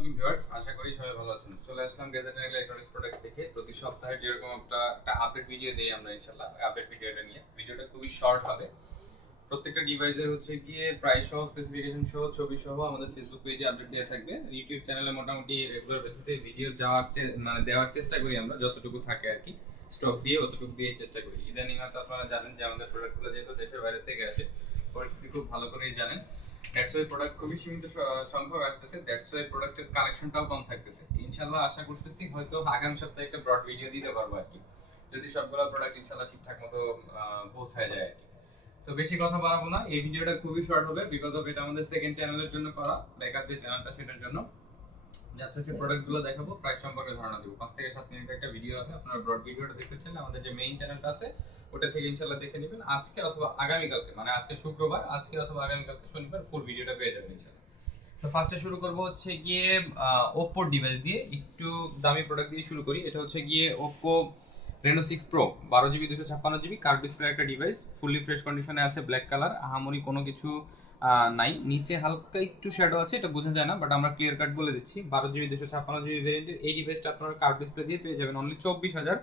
আসসালামু ভিউয়ার্স, আশা করি সবাই ভালো আছেন। চলে আসলাম গ্যাজেট ইলেকট্রনিক্স প্রোডাক্ট থেকে। প্রতি সপ্তাহে যেরকম একটা আপডেট ভিডিও দেই আমরা ইনশাআল্লাহ, আপডেট ভিডিওটা নিয়ে। ভিডিওটা খুবই শর্ট হবে। প্রত্যেকটা ডিভাইসের হচ্ছে গিয়ে প্রাইস সহ, স্পেসিফিকেশন সহ, ছবি সহ আমাদের ফেসবুক পেজে আপডেট দেওয়া থাকবে। ইউটিউব চ্যানেলে মোটামুটি রেগুলার বেসিসে ভিডিও দেওয়ার চেষ্টা করি আমরা, যতটুকু থাকে আর কি। স্টক দিয়ে অতটুকু দিয়ে চেষ্টা করি। ইদানিং হয়তো আপনারা জানেন যে আমাদের প্রোডাক্টগুলো যেহেতু দেশের বাইরে থেকে আসে, পরিস্থিতি খুব ভালো করেই জানেন। দ্যাটস ওয়াই প্রোডাক্ট খুবই সীমিত সংখ্যক আসতেছে। দ্যাটস ওয়াই প্রোডাক্টের কালেকশনটাও কম থাকতেছে। ইনশাআল্লাহ আশা করতেছি হয়তো আগামী সপ্তাহে একটা ব্রড ভিডিও দিতে পারবো আর কি, যদি সবগুলো প্রোডাক্ট ইনশাআল্লাহ ঠিকঠাক মতো পৌঁছায় যায় আর কি। তো বেশি কথা বাড়াবো না, এই ভিডিওটা খুবই শর্ট হবে বিকজ অফ এটা আমাদের সেকেন্ড চ্যানেলের জন্য করা, ব্যাকআপ যে চ্যানেলটা সেটার জন্য। যাচ্ছে হচ্ছে প্রোডাক্টগুলো দেখাবো, প্রাইস সম্পর্কে ধারণা দেবো। 5 থেকে 7 মিনিটের একটা ভিডিও হবে। আপনারা ব্রড ভিডিওটা দেখতে চাইলে আমাদের যে মেইন চ্যানেলটা আছে ওটা থেকে ইনশাআল্লাহ দেখে নেবেন। আজকে অথবা আগামীকালকে, মানে আজকে শুক্রবার, আজকে অথবা আগামীকালকে শনিবার ফুল ভিডিওটা পেয়ে যাবেন ইনশাআল্লাহ। তো ফার্স্টে শুরু করব হচ্ছে গিয়ে ওপ্পোর ডিভাইস দিয়ে, একটু দামি প্রোডাক্ট দিয়ে শুরু করি। এটা হচ্ছে গিয়ে Oppo Reno 6 pro, 12 GB 256 GB curve display একটা ডিভাইস, ফুললি ফ্রেশ কন্ডিশনে আছে, ব্ল্যাক কালার, আহামরি কোনো কিছু নাই। নিচে হালকা একটু শ্যাডো আছে, এটা বোঝা যায় না, বাট আমরা ক্লিয়ার কাট বলে দিচ্ছি। 12 জিবি 256 জিবি ভেরিয়েন্টের এই ডিভাইসটা আপনারা কার্ভ ডিসপ্লে দিয়ে পেয়ে যাবেন অনলি 24,000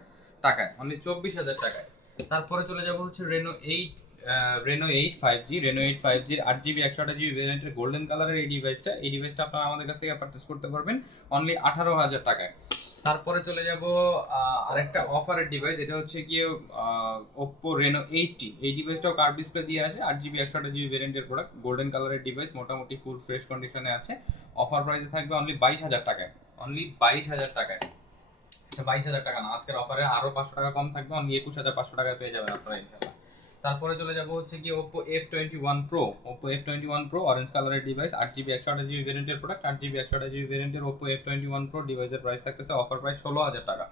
টাকায়, অনলি 24,000 টাকায়। তারপরে চলে যাব হচ্ছে Reno eight 5G, Reno eight 5Gর 8 জিবি 128 জিবি ভেরিয়েন্টের গোল্ডেন কালারের এই ডিভাইসটা আপনারা আমাদের কাছ থেকে পারচেস করতে পারবেন অনলি 18,000 টাকায়। তারপরে চলে যাব আরেকটা অফারের ডিভাইস, এটা হচ্ছে গিয়ে ওপ্পো রেনো 8T। এই ডিভাইসটাও কার্ভ ডিসপ্লে দিয়ে আসে, 8 জিবি 128 জিবি ভেরিয়েন্টের প্রোডাক্ট, গোল্ডেন কালারের ডিভাইস, মোটামুটি ফুল ফ্রেশ কন্ডিশনে আছে। অফার প্রাইসে থাকবে অনলি 22,000 টাকায়, অনলি 22,000 টাকায়। আচ্ছা, 22,000 টাকা না, আজকের অফারে আরো 500 টাকা কম থাকবে, অনলি 21,500 টাকায় পেয়ে যাবেন আপনারা ইনশাআল্লাহ। তারপরে চলে যাব হচ্ছে কি ওপ্পো F21 Pro অরেঞ্জ কালারের ডিভাইস, 8 জিবি 128 জিবি ভেরিয়েন্টের প্রোডাক্ট, 8 জিবি 128 জিবি ভেরিয়েন্টের ওপ্পো F21 Pro ডিভাইসের প্রাইস থাকতেছে অফার প্রাইস 16,000 টাকা।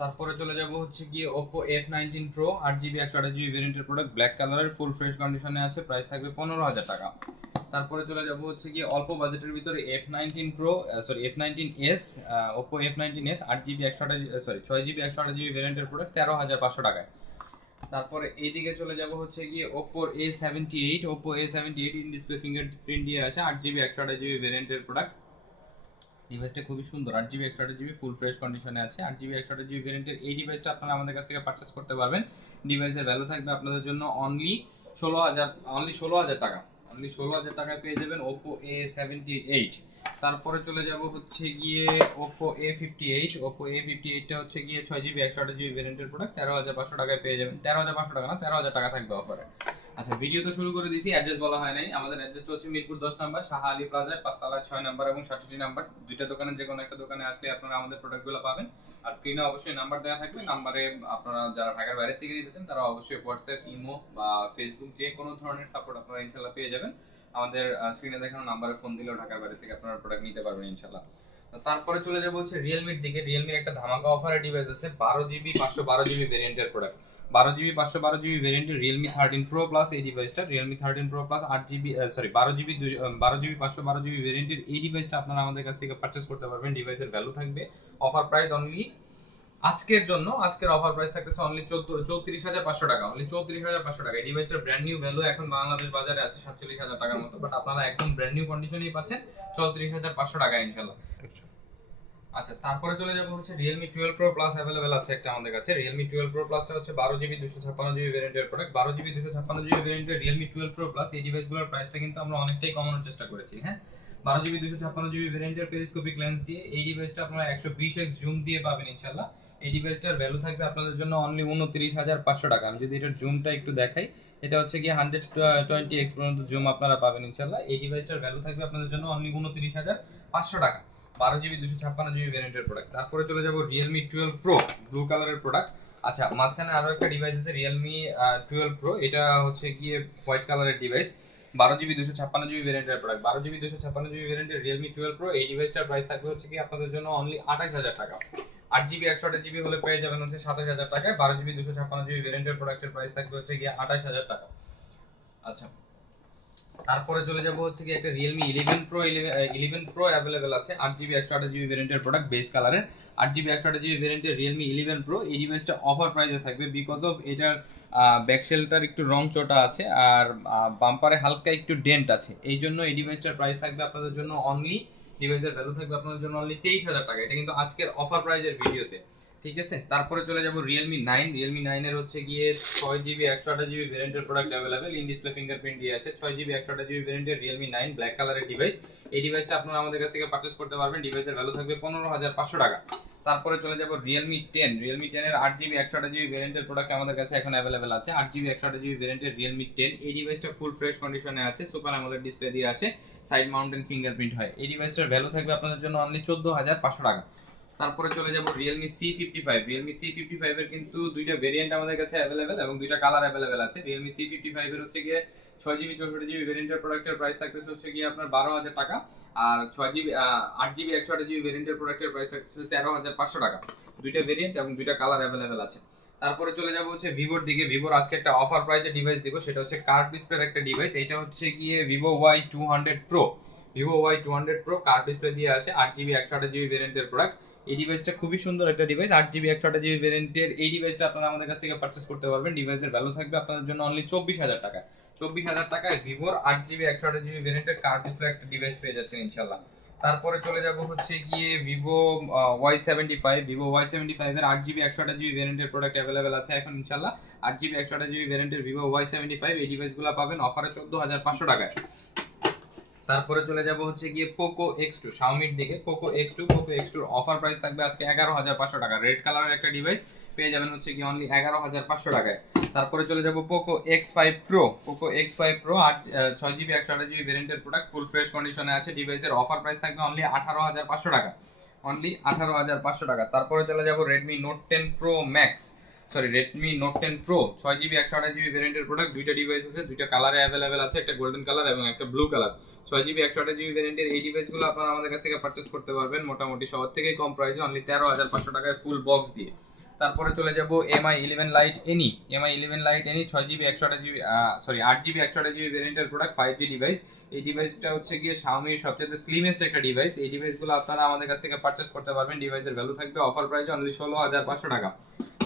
তারপরে চলে যাব হচ্ছে গিয়ে Oppo F19 Pro, 8 GB 128 GB ভেরিয়েন্টের প্রোডাক্ট, ব্ল্যাক কালারের, ফুল ফ্রেশ কন্ডিশনে আছে, প্রাইস থাকবে 15,000 টাকা। তারপরে চলে যাব হচ্ছে গিয়ে অল্প বাজেটের ভিতরে F19 F19s, Oppo F19s, 8 GB 6 GB 128 GB ভেরিয়েন্টের প্রোডাক্ট, 13,500 টাকায়। তারপরে এইদিকে চলে যাব হচ্ছে গিয়ে Oppo A78 in display fingerprint দিয়ে আসে, 8 জিবি 128 জিবি ভেরিয়েন্টের প্রোডাক্ট। ডিভাইসটা খুবই সুন্দর, 8 জিবি 128 জিবি ফুল ফ্রেশ কন্ডিশনে আছে, 8 জিবি 128 জিবি ভেরিয়েন্টের এই ডিভাইসটা আপনারা আমাদের কাছ থেকে পারচেস করতে পারবেন। ডিভাইসের ভ্যালু থাকবে আপনাদের জন্য অনলি 16,000 টাকা, অনলি 16,000 টাকায় পেয়ে যাবেন ওপ্পো A78। তারপরে চলে যাব হচ্ছে গিয়ে ওপ্পো A58টা হচ্ছে গিয়ে 6 জিবি 128 জিবি ভেরিয়েন্টের প্রোডাক্ট, 13,500 টাকায় পেয়ে যাবেন। 13,500 টাকা না, 13,000 টাকা থাকবে অফারে। আচ্ছা, ভিডিও তো শুরু করে দিয়েছি, অ্যাড্রেস বলা হয় নাই। আমাদের অ্যাড্রেসটা হচ্ছে মিরপুর 10 নাম্বার, শাহ আলী প্লাজায় 5 তলায় 6 নাম্বার এবং 67 নাম্বার। দুইটা দোকানের যে কোনো একটা দোকানে আসলে আপনারা আমাদের প্রোডাক্টগুলো পাবেন। আর স্ক্রিনে অবশ্যই নাম্বার দেওয়া থাকবে, নাম্বারে আপনারা যারা ঢাকার বাইরে থেকে নিতেছেন তারা অবশ্যই হোয়াটসঅ্যাপ, ইমো বা ফেসবুক যে কোনো ধরনের সাপোর্ট আপনারা ইনশাল্লাহ পেয়ে যাবেন। আমাদের স্ক্রিনে দেখানো নাম্বারে ফোন দিলেও ঢাকার বাইরে থেকে আপনারা প্রোডাক্ট নিতে পারবেন ইনশাল্লাহ। তারপরে চলে যাবো হচ্ছে রিয়েলমির দিকে। রিয়েলমির একটা ধামাকা অফারের ডিভাইস আছে, 12 জিবি 512 জিবি ভেরিয়েন্টের প্রোডাক্ট, 12 জিবি 512 জিবি ভেরিয়েন্টের রিয়েলমি 13 প্রো প্লাস। এই ডিভাইসটা Realme 13 pro plus 8 GB 12 GB 512 GB ভেরিয়েন্টের এই ডিভাইসটা আপনারা আমাদের কাছ থেকে পারচেস করতে পারবেন। ডিভাইসের ভ্যালু থাকবে অফার প্রাইস অনলি আজকের জন্য, আজকের অফার প্রাইস থাকতেছে অনলি 34,500 টাকা, অনলি 34,500 টাকা। এই ডিভাইসটার ব্র্যান্ড নিউ ভ্যালু এখন বাংলাদেশ বাজারে আছে 47,000 টাকার মতো, বাট আপনারা একদম ব্র্যান্ড নিউ কন্ডিশনেই পাচ্ছেন 34,500 টাকা ইনশাল্লাহ। আচ্ছা, তারপরে চলে যাবো হচ্ছে Realme 12 Pro Plus अवेलेबल আছে একটা আমাদের কাছে। Realme 12 Pro Plus টা হচ্ছে 12 জিবি 256 জিবি ভেরিয়েন্টের প্রোডাক্ট, 12 জিবি 256 জিবি ভেরিয়েন্টের Realme 12 Pro Plus। এই ডিভাইসগুলোর প্রাইসটা কিন্তু আমরা অনেকটাই কমানোর চেষ্টা করেছি, হ্যাঁ। 12 জিবি 256 জিবি ভেরিয়েন্টের পেরিস্কোপিক লেন্স দিয়ে এই ডিভাইসটা আপনারা 120x জুম দিয়ে পাবেন ইনশাআল্লাহ। এই ডিভাইসটার ভ্যালু থাকবে আপনাদের জন্য অনলি 29,500 টাকা। আমি যদি এটার জুমটা একটু দেখাই, এটা হচ্ছে গিয়ে 120x পর্যন্ত জুম আপনারা পাবেন ইনশাআল্লাহ। এই ডিভাইসটার ভ্যালু থাকবে আপনাদের জন্য অনলি 29,500 টাকা, 12 জিবি 256 জিবি ভেরিয়েন্টের প্রোডাক্ট। তারপরে চলে যাব Realme 12 Pro, ব্লু কালারের প্রোডাক্ট। আচ্ছা, মাঝখানে আরো একটা ডিভাইস আছে Realme 12 Pro, এটা হচ্ছে গিয়ে হোয়াইট কালারের ডিভাইস, 12 জিবি 256 জিবি ভেরিয়েন্টের প্রোডাক্ট, 12 জিবি 256 জিবি ভেরিয়েন্টের Realme 12 Pro। এই ডিভাইসটার প্রাইস থাকবে হচ্ছে কি আপনাদের জন্য অনলি 28,000 টাকা। 8 জিবি 128 জিবি হলে পেয়ে যাবেন হচ্ছে 27,000 টাকায়। 12 জিবি 256 জিবি ভেরিয়েন্টের প্রোডাক্টের প্রাইস থাকবে হচ্ছে গিয়ে 28,000 টাকা। আচ্ছা, তারপরে চলে যাব হচ্ছে কি একটা Realme 11 Pro अवेलेबल আছে, 8 জিবি 128 জিবি ভেরিয়েন্টের প্রোডাক্ট, বেস কালারের, 8 জিবি 128 জিবি ভেরিয়েন্টের Realme 11 Pro। এই ডিভাইসটা অফার প্রাইসে থাকবে বিকজ অফ এটার ব্যাক শেলটার একটু রং চোটা আছে আর বাম্পারে হালকা একটু ডেন্ট আছে, এই জন্য এই ডিভাইসটার প্রাইস থাকবে আপনাদের জন্য অনলি ডিভাইসের ভ্যালু থাকবে আপনাদের জন্য অনলি 23,000 টাকা। এটা কিন্তু আজকের অফার প্রাইজের ভিডিওতে, ঠিক আছে। তারপরে চলে যাব Realme 9। Realme 9 এর হচ্ছে গিয়ে 6GB 128GB ভেরিয়েন্টের product available, in display fingerprint দিয়ে আছে। 6GB 128GB ভেরিয়েন্টের Realme 9 ব্ল্যাক কালারের ডিভাইস। এই ডিভাইসটা আপনারা আমাদের কাছ থেকে পারচেজ করতে পারবেন। ডিভাইসের ভ্যালু থাকবে 15,500 টাকা। তারপরে চলে যাব Realme 10। Realme 10 এর 8GB 128GB ভেরিয়েন্টের প্রোডাক্ট আমাদের কাছে এখন अवेलेबल আছে। 8GB 128GB ভেরিয়েন্টের Realme 10। এই ডিভাইসটা ফুল ফ্রেশ কন্ডিশনে আছে, সুপার অ্যামোলেড ডিসপ্লে দিয়ে আসে, সাইড মাউন্টেন ফিঙ্গারপ্রিন্ট হয়। এই ডিভাইসটার ভ্যালু থাকবে আপনাদের জন্য অনলি 14,500 টাকা। তারপরে চলে যাব Realme C55। Realme C55 এর কিন্তু দুইটা ভেরিয়েন্ট আমাদের কাছে अवेलेबल এবং দুইটা কালার अवेलेबल আছে। Realme C55 এর হচ্ছে গিয়ে 6GB 64GB ভেরিয়েন্টের প্রোডাক্টের প্রাইস থাকতেছে হচ্ছে গিয়ে আপনার 12,000 টাকা, আর 8GB 128GB ভেরিয়েন্টের প্রোডাক্টের প্রাইস থাকতেছে 13,500 টাকা। দুইটা ভেরিয়েন্ট এবং দুইটা কালার अवेलेबल আছে। তারপরে চলে যাব হচ্ছে ভিভোর দিকে। ভিভোর আজকে একটা অফার প্রাইজে ডিভাইস দিব, সেটা হচ্ছে কার্ভ ডিসপ্লের একটা ডিভাইস। এটা হচ্ছে গিয়ে Vivo Y200 Pro। Vivo Y200 Pro curve display দিয়ে আসে, 8GB 128GB ভেরিয়েন্টের প্রোডাক্ট। এই ডিভাইসটা খুবই সুন্দর একটা ডিভাইস, 8GB 128GB ভেরিয়েন্টের। এই ডিভাইসটা আপনারা আমাদের কাছ থেকে পারচেজ করতে পারবেন। ডিভাইসের ভ্যালু থাকবে আপনাদের জন্য অনলি 24,000 টাকা। 24,000 টাকায় ভিভোর 8GB 128GB ভেরিয়েন্টের কার্ভ ডিসপ্লে একটা ডিভাইস পেয়ে যাচ্ছেন ইনশাআল্লাহ। তারপরে চলে যাব হচ্ছে গিয়ে Vivo Y75। Vivo Y75 এর 8GB 128GB ভেরিয়েন্টের প্রোডাক্ট अवेलेबल আছে এখন ইনশাআল্লাহ। 8GB 128GB ভেরিয়েন্টের Vivo Y75 এই ডিভাইসগুলো পাবেন অফারে 14,500 টাকায়। তারপরে চলে যাব হচ্ছে গিয়ে Poco X2, Xiaomi-র দিকে। Poco X2 এর অফার প্রাইস থাকবে আজকে 11,500 টাকা। রেড কালারের একটা ডিভাইস পেয়ে যাবেন হচ্ছে কি অনলি 11,500 টাকায়। তারপরে চলে যাব Poco X5 Pro। Poco X5 Pro 6GB 128GB ভেরিয়েন্টের প্রোডাক্ট, ফুল ফ্রেশ কন্ডিশনে আছে। ডিভাইসের অফার প্রাইস থাকবে অনলি 18,500 টাকা, অনলি 18,500 টাকা। তারপরে চলে যাব Redmi Note 10 Pro Max, Redmi Note 10 Pro 6GB 128GB ভেরিয়েন্টের প্রোডাক্ট। দুইটা ডিভাইস আছে, দুইটা কালারে अवेलेबल আছে, একটা গোল্ডেন কালার এবং একটা ব্লু কালার। 6GB 128GB ভেরিয়েন্টের এই ডিভাইসগুলো আপনারা আমাদের কাছ থেকে পারচেজ করতে পারবেন মোটামুটি সবার থেকেই কম প্রাইসে, অনলি 13,500 টাকায় ফুল বক্স দিয়ে। তারপরে চলে যাব MI 11 Lite Any। MI 11 Lite Any 6GB 128GB 8GB 128GB ভেরিয়েন্টের প্রোডাক্ট, 5G ডিভাইস। এই ডিভাইসটা হচ্ছে গিয়ে Xiaomi-র সবচেয়ে স্লিমেস্ট একটা ডিভাইস। এই ডিভাইসগুলো আপনারা আমাদের কাছ থেকে পারচেজ করতে পারবেন। ডিভাইসের ভ্যালু থাকবে অফার প্রাইসে অনলি 16,500 টাকা।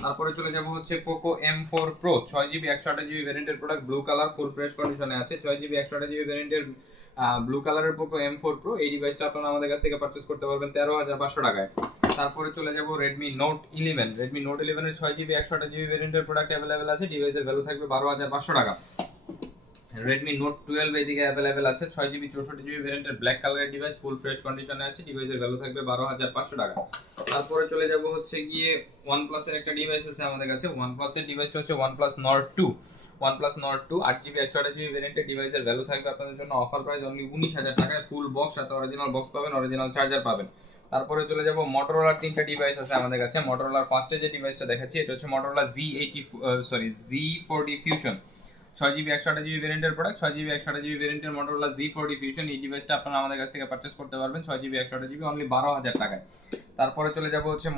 তারপরে চলে যাব হচ্ছে Poco M4 Pro 6GB 128GB ভেরিয়েন্টের product, blue colour, full fresh কন্ডিশনে আছে। 6GB 128GB ভেরিয়েন্টের ব্লু কালারের Poco M4 Pro এই ডিভাইসটা আপনারা আমাদের কাছ থেকে পারচেজ করতে পারবেন 13,500 টাকায়। তারপরে চলে যাব Redmi Note 11। Redmi Note 11 এর 6GB 128GB ভেরিয়েন্টের প্রোডাক্ট अवेलेबल আছে। ডিভাইসের ভ্যালু থাকবে 12,500 টাকা। Redmi Note 12 এদিকে अवेलेबल আছে, 6GB 64GB ভেরিয়েন্টের ব্ল্যাক কালারের ডিভাইস, ফুল ফ্রেশ কন্ডিশনে আছে। ডিভাইসের ভ্যালু থাকবে 12,500 টাকা। তারপরে চলে যাব হচ্ছে গিয়ে OnePlus এর একটা ডিভাইস আছে আমাদের কাছে। OnePlus এর ডিভাইসটা হচ্ছে OnePlus Nord 2। OnePlus Nord 2 8GB 128GB ভেরিয়েন্টের ডিভাইসের ভ্যালু থাকবে আপনাদের জন্য অফার প্রাইস অনলি 19,000 টাকায়। ফুল বক্স, সাথে অরিজিনাল বক্স পাবেন, অরিজিনাল চার্জার পাবেন। তারপরে চলে যাব Motorola তিনটা ডিভাইস আছে আমাদের কাছে। Motorola ফার্স্টে যে ডিভাইসটা দেখাচ্ছি এটা হচ্ছে Motorola Z40 Fusion 6GB 128GB ভেরিয়েন্টের প্রোডাক্ট। 6GB 128GB ভেরিয়েন্টের Motorola Z40 Fusion এই ডিভাইসটা আপনারা আমাদের কাছ থেকে পারচেজ করতে পারবেন 6GB 128GB অনলি 12,000 টাকায়। তারপরে চলে যাব হচ্ছে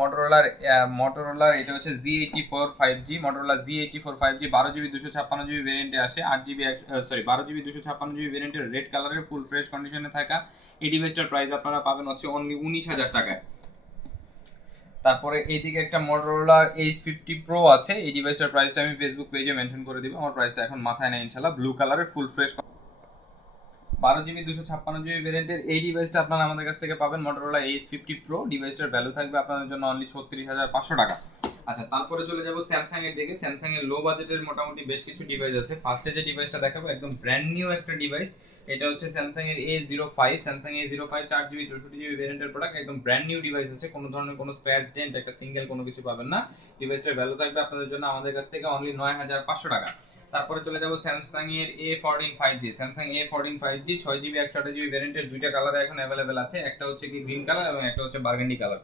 Motorola এটা হচ্ছে Z84 5G। Motorola Z84 5G 12GB 256GB ভেরিয়েন্টে আসে, 12GB 256GB ভেরিয়েন্টের রেড কালারের ফুল ফ্রেশ কন্ডিশনে থাকা এই ডিভাইসটার প্রাইস আপনারা পাবেন হচ্ছে অনলি 19,000 টাকায়। তারপরে এইদিকে একটা Motorola H50 Pro আছে। এই ডিভাইসটার প্রাইসটা আমি ফেসবুক পেজে মেনশন করে দিব, আমার প্রাইসটা এখন মাথায় নেই ইনশাআল্লাহ। ব্লু কালারের ফুল ফ্রেশ 12GB 256GB ভেরিয়েন্টের এই ডিভাইসটা আপনারা আমাদের কাছ থেকে পাবেন Motorola H50 Pro। ডিভাইসটার ভ্যালু থাকবে আপনাদের জন্য অনলি 36,500 টাকা। আচ্ছা, তারপরে চলে যাব স্যামসাং এর দিকে। স্যামসাং এর লো বাজেটের মোটামুটি বেশ কিছু ডিভাইস আছে। ফার্স্টে যে ডিভাইসটা দেখাবো একদম ব্র্যান্ড নিউ একটা ডিভাইস, এটা হচ্ছে স্যামসাং এর A05। Samsung A05 4GB 64GB ভেরিয়েন্টের প্রোডাক্ট, একদম ব্র্যান্ড নিউ ডিভাইস আছে, কোনো ধরনের কোনো স্ক্র্যাচ ডেন্ট, একটা সিঙ্গেল কোনো কিছু পাবেন না। ডিভাইসটার ভ্যালু থাকবে আপনাদের জন্য আমাদের কাছ থেকে অনলি 9,500 টাকা। তারপরে চলে যাব স্যামসাং এর A14 5G। Samsung A14 5G 6GB 128GB ভেরিয়েন্টের দুইটা কালার এখন अवेलेबल আছে, একটা হচ্ছে কি গ্রিন কালার এবং একটা হচ্ছে বার্গেন্ডি কালার।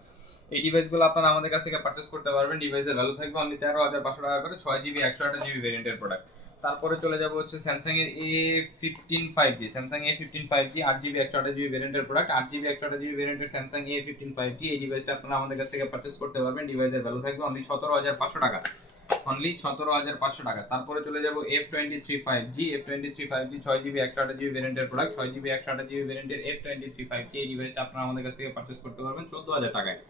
এই ডিভাইসগুলো আপনারা আমাদের কাছ থেকে পারচেজ করতে পারবেন। ডিভাইসের ভ্যালু থাকবে অনলি 13,500 টাকা করে, 6GB 128GB ভেরিয়েন্টের প্রোডাক্ট। তারপরে চলে যাব হচ্ছে স্যামসাং এর A15 5G। Samsung A15 5G 8GB 128GB ভেরিয়েন্টের প্রোডাক্ট, 8GB 128GB ভেরিয়েন্টের স্যামসাং A15 5G এই ডিভাইসটা আপনারা আমাদের কাছ থেকে পারচেজ করতে পারবেন। ডিভাইসের ভ্যালু থাকবে অনলি 17,500 টাকা, অনলি 17,500 টাকা। তারপরে চলে যাব F23 5G। F23 5G 6GB 128GB ভেরিয়েন্টের প্রোডাক্ট, 6GB 128GB ভেরিয়েন্টের F23 5G এই ডিভাইসটা আপনারা আমাদের কাছ থেকে পারচেজ করতে পারবেন 14,000 টাকায়।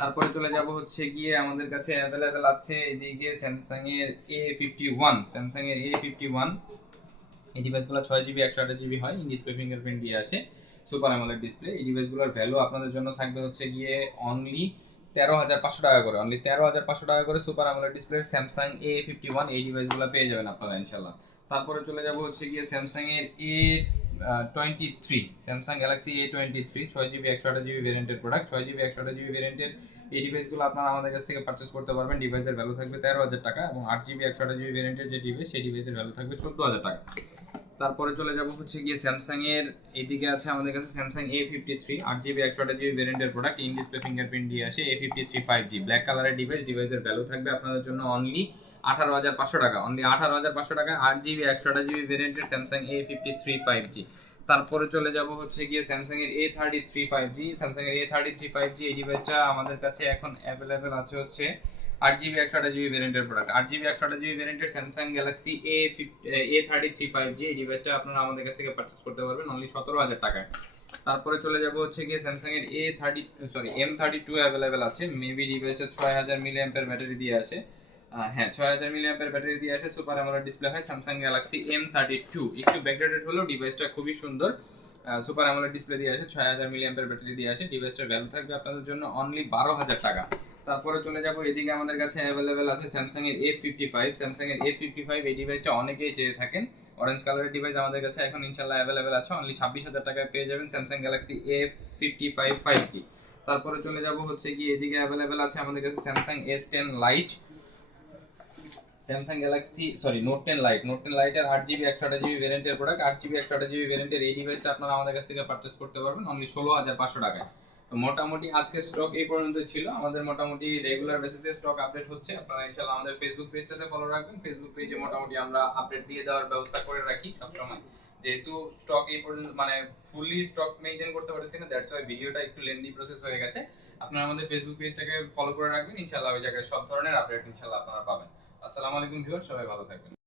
তারপরে চলে যাব হচ্ছে গিয়ে আমাদের কাছে अवेलेबल আছে এদিকে স্যামসাং এর A51। স্যামসাং এর A51 এই ডিভাইসগুলো 6GB 128GB হয়, ইন ডিসপ্লে ফিঙ্গারপ্রিন্ট দিয়ে আসে। Super AMOLED display. এই ডিভাইসগুলোর ভ্যালু আপনাদের জন্য থাকবে হচ্ছে গিয়ে অনলি 13,500 টাকা করে, অনলি 13,500 টাকা করে সুপার অ্যামোলেড ডিসপ্লের স্যামসাং A51 এই ডিভাইসগুলো পেয়ে যাবেন আপনারা ইনশাল্লাহ। তারপরে চলে যাব হচ্ছে গিয়ে স্যামসাং এর A23, Samsung Galaxy A23 6GB 128GB ভেরিয়েন্টের প্রোডাক্ট, 6GB 128GB ভেরিয়েন্টের এই ডিভাইসগুলো আপনারা আমাদের কাছ থেকে পারচেজ করতে পারবেন। ডিভাইসের ভ্যালু থাকবে 13,000 টাকা এবং 8GB 128GB ভেরিয়েন্টের যে ডিভাইস সেই ডিভাইসের ভ্যালু থাকবে 14,000 টাকা। তারপরে চলে যাব হচ্ছে গিয়ে স্যামসাং এর এইদিকে আছে আমাদের কাছে স্যামসাং A53 8GB 128GB ভেরিয়েন্টের প্রোডাক্ট, ইন ডিসপ্লে ফিঙ্গারপ্রিন্ট দিয়ে আসে। A53 5G ব্ল্যাক কালারের ডিভাইস, ডিভাইসের ভ্যালু থাকবে আপনাদের জন্য অনলি 18,500 টাকা, অনলি 18,500 টাকা 8GB 128GB ভেরিয়েন্টের স্যামসাং A53 5G। তারপরে চলে যাব হচ্ছে গিয়ে স্যামসাং এর A33 5G, স্যামসাং এর A33 5G এই ডিভাইসটা আমাদের কাছে এখন অ্যাভেলেবেল আছে হচ্ছে 8GB 128GB ভেরিয়েন্টের প্রোডাক্ট, 8GB 128GB ভেরিয়েন্টের স্যামসাং গ্যালাক্সি A33 5G এই ডিভাইসটা আপনারা আমাদের কাছ থেকে পারচেজ করতে পারবেন অনলি 17,000 টাকায়। তারপরে চলে যাব হচ্ছে গিয়ে স্যামসাং এর M32 অ্যাভেলেবেল আছে, মেবি ডিভাইসটা 6000 মিলিঅ্যাম্পিয়ার ব্যাটারি দিয়ে আসে। হ্যাঁ 6000 মিলিঅ্যাম্পিয়ার ব্যাটারি দিয়ে আসে, সুপার অ্যামোলেড ডিসপ্লে হয় স্যামসাং গ্যালাক্সি M32, একটু ব্যাকডেটেড হলেও ডিভাইসটা খুবই সুন্দর। সুপার অ্যামোলেড ডিসপ্লে দিয়ে আসে, 6000 মিলিঅ্যাম্পিয়ার ব্যাটারি দিয়ে আসে, ডিভাইসটার ভ্যালু থাকবে আপনাদের জন্য অনলি 12,000 টাকা। তারপরে চলে যাব এদিকে আমাদের কাছে অ্যাভেলেবেল আছে স্যামসাং এর A55, স্যামসাং এর A55 এই ডিভাইসটা অনেকেই চেয়ে থাকেন, অরেঞ্জ কালারের ডিভাইস আমাদের কাছে এখন ইনশাআল্লাহ অ্যাভেলেবেল আছে, অনলি 26,000 টাকায় পেয়ে যাবেন স্যামসাং গ্যালাক্সি A55 5G। তারপরে চলে যাব হচ্ছে কি এদিকে অ্যাভেলেবেল আছে আমাদের কাছে Samsung S10 light, Samsung Galaxy note 10 light, note 10 লাইটের 8GB 128GB ভেরিয়েন্টের প্রোডাক্ট, 8GB 128GB ভেরিয়েন্টের এই ডিভাইসটা আপনারা আমাদের কাছ থেকে পারচেজ করতে পারবেন অনলি 16,500 টাকায়। তো মোটামুটি আজকে স্টক এই পর্যন্ত ছিল, আমাদের মোটামুটি রেগুলার বেসিসে স্টক আপডেট হচ্ছে, আপনারা ইনশাআল্লাহ আমাদের ফেসবুক পেজটাতে ফলো রাখবেন, ফেসবুক পেজে মোটামুটি আমরা আপডেট দিয়ে দেওয়ার ব্যবস্থা করে রাখি সবসময়, যেহেতু স্টক এই পর্যন্ত মানে ফুললি স্টক মেইনটেইন করতে পারছি না, দ্যাটস ওয়াই ভিডিওটা একটু লেন্দি প্রসেস হয়ে গেছে। আপনারা আমাদের ফেসবুক পেজটাকে ফলো করে রাখবেন, ইনশাআল্লাহ ওই জায়গায় সব ধরনের আপডেট ইনশাআল্লাহ আপনারা পাবেন। আসসালামু আলাইকুম ভিউয়ার, সবাই ভালো থাকবেন।